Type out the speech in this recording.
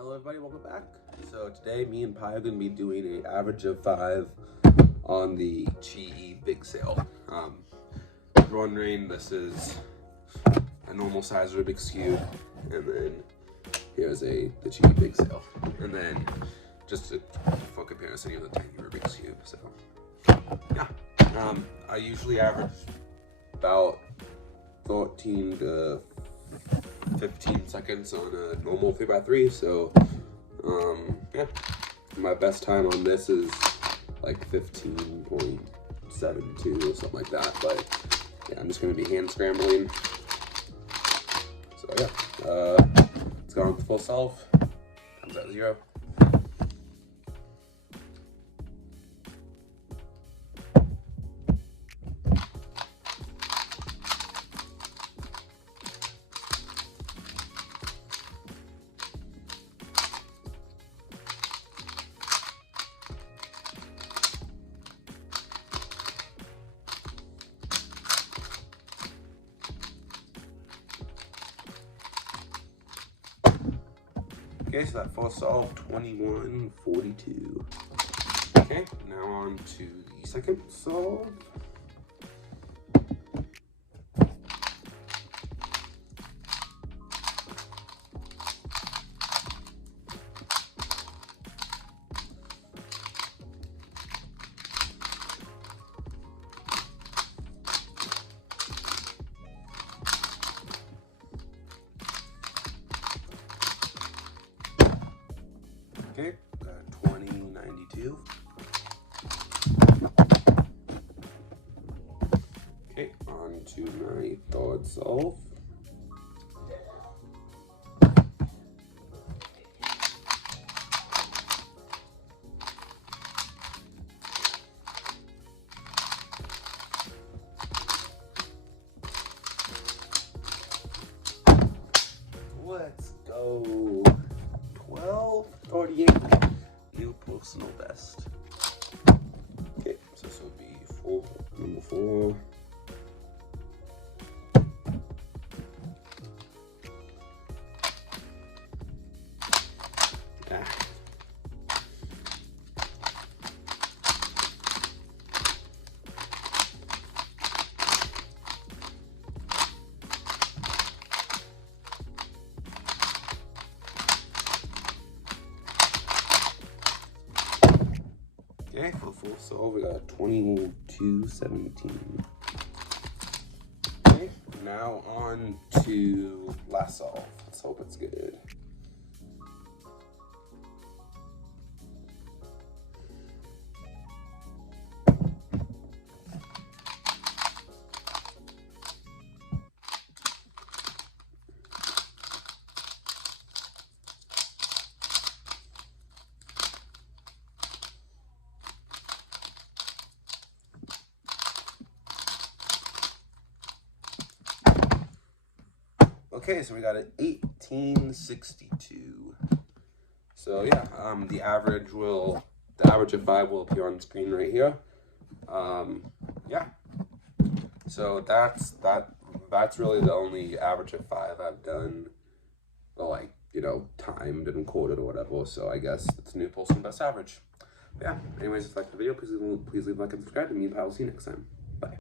Hello everybody, welcome back. So today me and Pi are going to be doing an average of 5 on the GE Big Sale. If you're wondering, this is a normal size Rubik's Cube, and then here's the GE Big Sale. And then just for comparison, here's a tiny Rubik's Cube. So yeah, I usually average about 14 to 15 seconds on a normal 3x3, so yeah, my best time on this is like 15.72 or something like that, but yeah, I'm just going to be hand scrambling. So yeah, let's go on with full solve. Comes at 0. Okay, so that full solve 2142. Okay, now on to the second solve. Okay, 2092. Okay, on to my third solve. Let's go. 1238, new personal best. Okay, so this will be number 4. Yeah. Okay, for the full solve, we got 2217. Okay, now on to last solve. Let's hope it's good. Okay, so we got an 1862. So yeah, the average of 5 will appear on screen right here. Yeah. So that's really the only average of 5 I've done, like, you know, timed and quoted or whatever. So I guess it's a new personal best average. But yeah. Anyways, if you liked the video, please leave a like and subscribe, and me and Pi will see you next time.